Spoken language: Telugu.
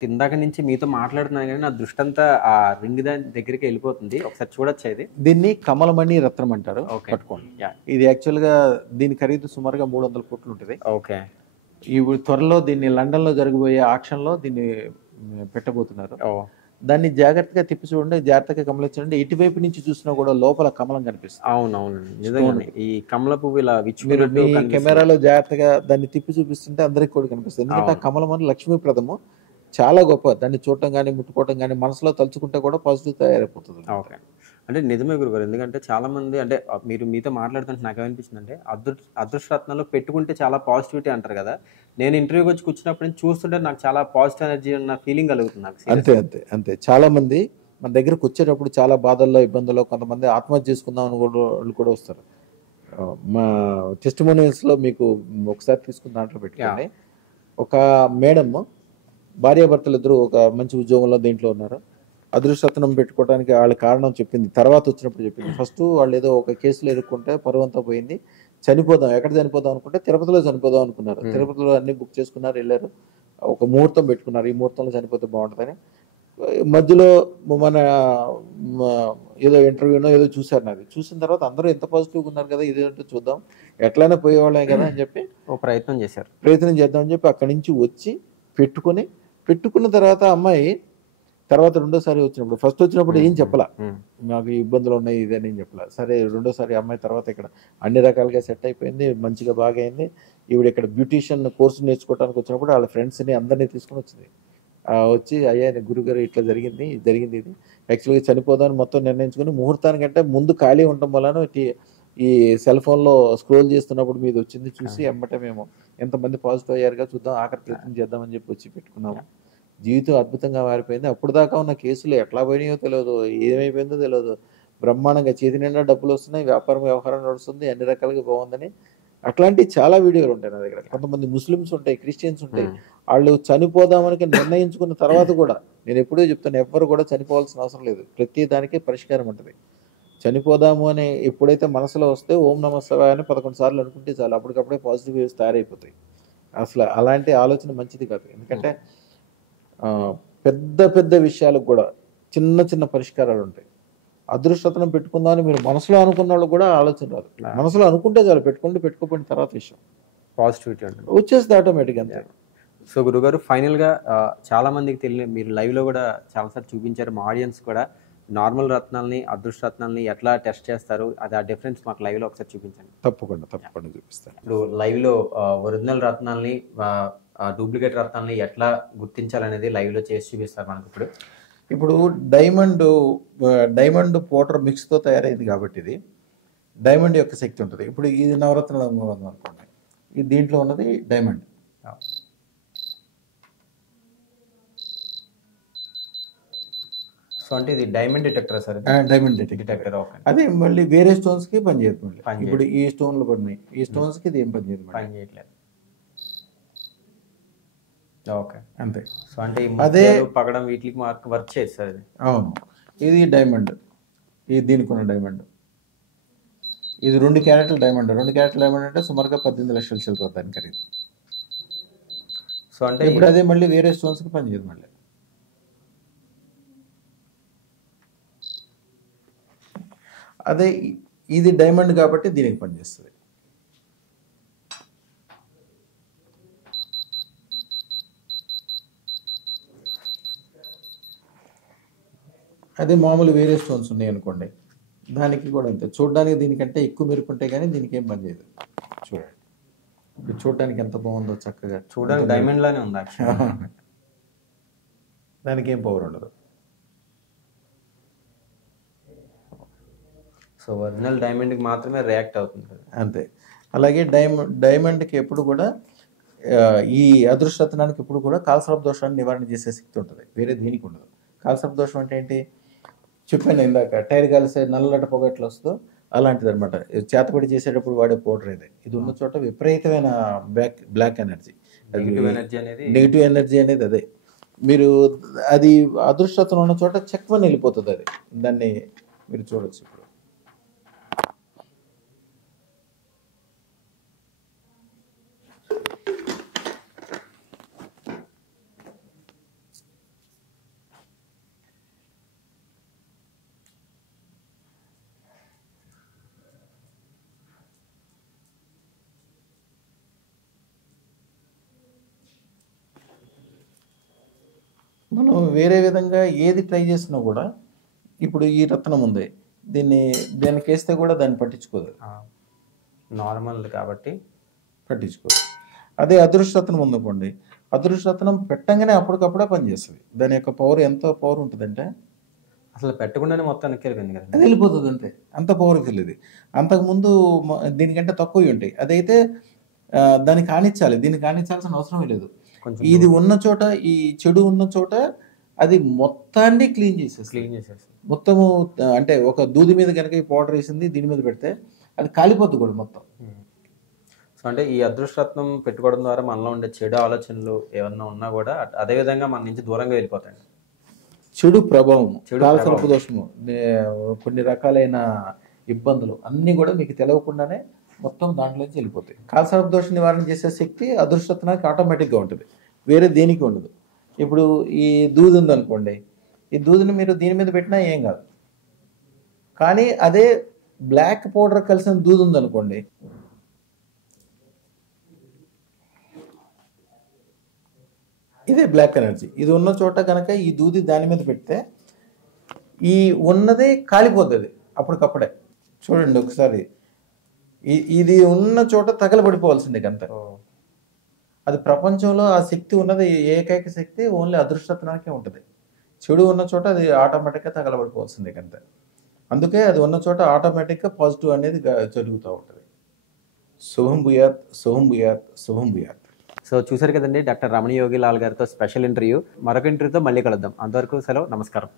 ఇందాక నుంచి మీతో మాట్లాడుతున్నాను గానీ, నా దృష్టంతా ఆ రింగ్ దాని దగ్గరికే ఎళ్ళిపోతుంది. ఒకసారి చూడొచ్చా ఇది? దీన్ని కమలమణి రత్నం అంటారు. ఓకే. పట్టుకోండి. యాహ్! ఇది యాక్చువల్‌గా దీని ఖరీదు సుమారుగా 300 కోట్లు ఉంటది. ఓకే. ఇప్పుడు త్వరలో దీన్ని లండన్‌లో జరగబోయే ఆక్షన్‌లో దీన్ని పెట్టబోతున్నారు. ఓహ్! దాన్ని జాగ్రత్తగా తిప్పి చూడండి. జాగ్రత్తగా గమనించండి. ఇటువైపు నుంచి చూసినా కూడా లోపల కమలం కనిపిస్తుంది. అవునవునండి. నిజంగానే. ఈ కమల పువ్వు ఇలా మీరు విచ్చుకున్నట్టు మీ కనిపిస్తుంది. కెమెరాలో జాగ్రత్తగా దాన్ని తిప్పి చూపిస్తుంటే అందరికి కూడా కనిపిస్తుంది. ఎందుకంటే ఆ అవును. కమలం అనేది లక్ష్మీప్రదము. చాలా గొప్ప. దాన్ని చూడటం గాని, ముట్టుకోవటం గాని, మనసులో తలుచుకుంటే కూడా పాజిటివ్ తయారైపోతుంది. ఓకే. అంటే నిజమే గురుగారు. ఎందుకంటే చాలామంది అంటే మీరు మీతో మాట్లాడుతుంటే నాకేమనిపించిందంటే అదృష్టరత్నాలు పెట్టుకుంటే చాలా పాజిటివిటీ అంటారు గదా! నేను ఇంటర్వ్యూకి వచ్చి కూర్చున్నప్పుడు నుంచి చూస్తుంటే నాకు చాలా పాజిటివ్ ఎనర్జీ ఉన్న ఫీలింగ్ కలుగుతుంది నాకు అంతే సీరియస్‌గా. అంతే అంతే. చాలా మంది మన దగ్గరకు వచ్చేటప్పుడు చాలా బాధల్లో, ఇబ్బందుల్లో కొంతమంది ఆత్మహత్య చేసుకుందాం అని కూడా వాళ్ళు కూడా వస్తారు. మా టెస్టిమోనియల్స్‌లో మీకు ఒకసారి తీసుకున్న దాంట్లో పెట్టుకోండి. యాహ్! ఒక మేడమ్ భార్యాభర్తలిద్దరూ ఒక మంచి ఉద్యోగంలో దీంట్లో ఉన్నారు. అదృష్టరత్నం పెట్టుకోవడానికి వాళ్ళ కారణం చెప్పింది. తర్వాత వచ్చినప్పుడు చెప్పింది. ఫస్ట్ వాళ్ళేదో ఒక కేసులో ఇరుక్కుంటే పరువంతా పోయింది. చనిపోదాం. ఎక్కడ చనిపోదాం అనుకుంటే తిరుపతిలో చనిపోదాం అనుకున్నారు. హ్మ్. తిరుపతిలో అన్నీ బుక్ చేసుకున్నారు. ఎళ్లారు. ఒక ముహూర్తం పెట్టుకున్నారు. ఈ ముహూర్తంలో చనిపోతే బావుంటదని. మధ్యలో మన మ ఏదో ఇంటర్వ్యూనో ఏదో చూసారు నాది. చూసిన తర్వాత అందరూ ఎంత పాజిటివ్‌గా ఉన్నారు కదా! ఇదేంటో చూద్దాం. ఎట్లైనా పోయేవాళ్ళమే కదా! అని చెప్పి ఓ ప్రయత్నం చేశారు. ప్రయత్నం చేద్దామని చెప్పి అక్కడి నుంచి వచ్చి పెట్టుకొని, పెట్టుకున్న తర్వాత అమ్మాయి తర్వాత రెండోసారి వచ్చినప్పుడు ఫస్ట్ వచ్చినప్పుడు ఏం చెప్పలా. హ్మ్. నాకు ఈ ఇబ్బందులున్నాయి ఇదని ఏం చెప్పలా. సరే రెండోసారి అమ్మాయి తర్వాత ఇక్కడ అన్ని రకాలుగా సెట్ అయిపోయింది. మంచిగా బాగా అయింది. ఈవిడ ఇక్కడ బ్యూటీషియన్ కోర్స్ నేర్చుకోవడానికి వచ్చినప్పుడు వాళ్ళ ఫ్రెండ్స్‌ని అందరిని తీసుకొని వచ్చింది. వచ్చి అయ్యా గురుగారు ఇట్లా జరిగింది. జరిగింది ఇది. యాక్చువల్‌గా చనిపోదామని మొత్తం నిర్ణయించుకొని ముహూర్తానికంటే ముందు ఖాళీ ఉండటం వలన ఈ సెల్ ఫోన్‌లో స్క్రోల్ చేస్తున్నప్పుడు మీదొచ్చింది చూసి ఎమ్మటే మేము ఎంతమంది పాజిటివ్ అయ్యారుగా చూద్దాం ఆఖరి ప్రయత్నం చేద్దామని చెప్పి వచ్చి పెట్టుకున్నాము. జీవితం అద్భుతంగా మారిపోయింది. అప్పటిదాకా ఉన్న కేసులు ఎట్లా పోయినాయో తెలవదు. ఏమైపోయిందో తెలవదు. బ్రహ్మాండంగా చేతి నిండా డబ్బులొస్తున్నాయి. వ్యవహారం నడుస్తుంది. అన్ని రకాలుగా బాగుందని. అట్లాంటి చాలా వీడియోలు ఉంటాయి నా దగ్గర. కొంతమంది ముస్లిమ్స్ ఉంటాయి, క్రిస్టియన్స్ ఉంటాయి. ఆళ్ళు చనిపోదామని నిర్ణయించుకున్న తర్వాత కూడా నేను ఎప్పుడూ చెప్తాను ఎవ్వరు కూడా చనిపోవాల్సిన అవసరం లేదు. ప్రతి దానికి పరిష్కారం ఉంటది. చనిపోదాము అని ఎప్పుడైతే మనసులో వస్తే ఓం నమః శివాయ అని 11 సార్లు అనుకుంటే చాలు. అప్పటికప్పుడే పాజిటివ్ వేవ్స్ తయారైపోతాయి. అసల అలాంటి ఆలోచన మంచిది కాదు. ఎందుకంటే పెద్ద పెద్ద విషయాలకు కూడా చిన్న చిన్న పరిష్కారాలుంటాయి. అదృష్టరత్నం పెట్టుకుందామని మీరు మనసులో అనుకున్నోళ్ళకి కూడా ఆలోచన రాదు. మనసులో అనుకుంటే చాలు పెట్టుకోండి, పెట్టుకోకపోయిన తర్వాత విషయం. పాజిటివిటీ ఉంటుంది. వచ్చేస్తది ఆటోమేటిక్‌గా అంతే. సో గురుగారు ఫైనల్‌గా చాలా మందికి తెలియని మీరు లైవ్‌లో గూడా చాలా సార్లు చూపించారు. మా ఆడియన్స్ కూడా నార్మల్ రత్నాల్ని, అదృష్ట రత్నాల్ని ఎట్లా టెస్ట్ చేస్తారు? అది ఆ డిఫరెన్స్ మాకు లైవ్‌లో ఒకసారి చూపించండి. తప్పకుండా చూపిస్తాను. ఇప్పుడు లైవ్‌లో ఒరిజినల్ రత్నాల్ని డూప్లికేట్ రత్నాల్ని ఎట్లా గుర్తించాలనేది లైవ్‌లో చేసి చూపిస్తారు మనకిప్పుడు. ఇప్పుడు డైమండ్ పౌడర్ మిక్స్‌తో తయారైంది కాబట్టి ఇది డైమండ్ యొక్క శక్తి ఉంటది. ఇప్పుడు ఇది నవరత్నాల ఉందనుకోండి. ఇది దీంట్లో ఉన్నది డైమండ్. సో అంటే ఇది డైమండ్ డిటెక్టరా సార్? Diamond detector. ఓకే. అదే మళ్ళీ వేరే స్టోన్స్‌కి పనిచేయదు మళ్ళీ. పనిచేయదు. ఇప్పుడు ఈ స్టోన్‌లు పడినాయి. ఈ స్టోన్స్‌కి ఇది ఏం పనిచేయదు మళ్ళీ. పని చేయట్లేదు. ఓకే. అంతే. సో అంటే ఈ ముత్యాలు పగడం వీటికి వర్క్ చేయదు సార్ ఇది. అవును. ఇది డైమండ్. ఇది దీనికి ఉన్న డైమండ్. ఇది 2 క్యారెట్ల డైమండ్. 2 క్యారెట్ల డైమండ్ అంటే సుమారుగా 18 లక్షల చిల్లర దాని ఖరీదు. సో అంటే ఇప్పుడు అదే మళ్ళీ వేరే స్టోన్స్‌కి పనిచేయదు మళ్ళీ. అదే ఇది డైమండ్ కాబట్టి దీనికి పనిచేస్తుంది. అదే మామూలు వేరే స్టోన్స్ ఉన్నాయి అనుకోండి దానికి కూడా అంతే. చూడడానికి దీనికంటే ఎక్కువ మెరుపు ఉంటే కానీ దీనికి ఏం పనిచేయదు. చూడండి ఇప్పుడు చూడడానికి ఎంత బాగుందో చక్కగా. చూడడానికి డైమండ్ లానే ఉంది యాక్చువల్లీ. దానికి ఏం పవర్ ఉండదు. సో ఒరిజినల్ డైమండ్కి మాత్రమే రియాక్ట్ అవుతుంది కదా. అంతే. అలాగే డైమండ్కి ఎప్పుడు కూడా ఈ అదృష్టరత్నానికి ఎప్పుడు కూడా కాలసర్ప దోషాన్ని నివారణ చేసే శక్తి ఉంటుంది. వేరే దీనికి ఉండదు. కాలసర్ప దోషం అంటే ఏంటి? చెప్పాను ఇందాక టైర్ కాలిసే నల్లట పొగ ఎట్లా వస్తుందో అలాంటిది అనమాట. చేతపడి చేసేటప్పుడు వాడే పౌడర్ ఇది ఉన్న చోట విపరీతమైన బ్లాక్ ఎనర్జీ, నెగిటివ్ ఎనర్జీ అనేది అదే. మీరు అది అదృష్టరత్నం ఉన్న చోట చెక్మని వెళ్ళిపోతుంది. అది దాన్ని మీరు చూడొచ్చు. ఇప్పుడు మనం వేరే విధంగా ఏది ట్రై చేసినా కూడా ఇప్పుడు ఈ రత్నం ఉంది, దానికి వేస్తే కూడా దాన్ని పట్టించుకోదు. నార్మల్ కాబట్టి పట్టించుకోదు. అదే అదృష్టరత్నం ఉందనుకోండి, అదృష్టరత్నం పెట్టంగానే అప్పటికప్పుడే పనిచేస్తుంది. దాని యొక్క పవర్ ఎంత పవర్ ఉంటుందంటే అసలు పెట్టకుండానే మొత్తం వెనక్కి వెళ్ళిపోయింది కదా. అది వెళ్ళిపోతుంది అంతే. అంత పవర్ఫుల్ ఇది. అంతకుముందు దీనికంటే తక్కువ ఉంటాయి. అదైతే దానికి కానిచ్చాలి, దీనికి కానిచ్చాల్సిన అవసరమే లేదు. కొంచెం ఇది ఉన్న చోట, ఈ చెడు ఉన్న చోట అది మొత్తాన్ని క్లీన్ చేసేస్తుంది. మొత్తము అంటే ఒక దూది మీద కనుక ఈ పౌడర్ వేసింది దీని మీద పెడితే అది కాలిపోతుంది కూడా మొత్తం. సో అంటే ఈ అదృష్టరత్నం పెట్టుకోవడం ద్వారా మనలో ఉండే చెడు ఆలోచనలు ఏమన్నా ఉన్నా కూడా అదే విధంగా మన నుంచి దూరంగా వెళ్ళిపోతాయి. చెడు ప్రభావం, కాలసర్ప దోషము, కొన్ని రకాలైన ఇబ్బందులు అన్నీ కూడా మీకు తెలియకుండానే మొత్తం దాంట్లోంచి వెళ్ళిపోతాయి. కాలసర్ప దోషం నివారణ చేసే శక్తి అదృష్టరత్నానికి ఆటోమేటిక్గా ఉంటుంది, వేరే దేనికి ఉండదు. ఇప్పుడు ఈ దూది ఉందనుకోండి, ఈ దూదిని మీరు దీని మీద పెట్టినా ఏం కాదు. కానీ అదే బ్లాక్ పౌడర్ కలిసిన దూది ఉందనుకోండి, ఇదే బ్లాక్ ఎనర్జీ. ఇది ఉన్న చోట కనుక ఈ దూది దాని మీద పెడితే ఈ ఉన్నదే కాలిపోతుంది అప్పటికప్పుడే. చూడండి ఒకసారి, ఇది ఉన్న చోట తగలబడిపోవాల్సిందే అంతే. అది ప్రపంచంలో ఆ శక్తి ఉన్నది, ఏకైక శక్తి ఓన్లీ అదృష్టరత్నానికే ఉంటుంది. చెడు ఉన్న చోట అది ఆటోమేటిక్గా తగలబడిపోవాల్సిందే అంతే. అందుకే అది ఉన్న చోట ఆటోమేటిక్గా పాజిటివ్ అనేది జరుగుతూ ఉంటుంది. శుభం భూయాత్, శుభం భూయాత్, శుభం భూయాత్. సో చూసారు కదండి డాక్టర్ రమణ యోగి లాల్ గారితో స్పెషల్ ఇంటర్వ్యూ. మరొక ఇంటర్వ్యూతో మళ్ళీ కలుద్దాం. అంతవరకు సెలవు, నమస్కారం.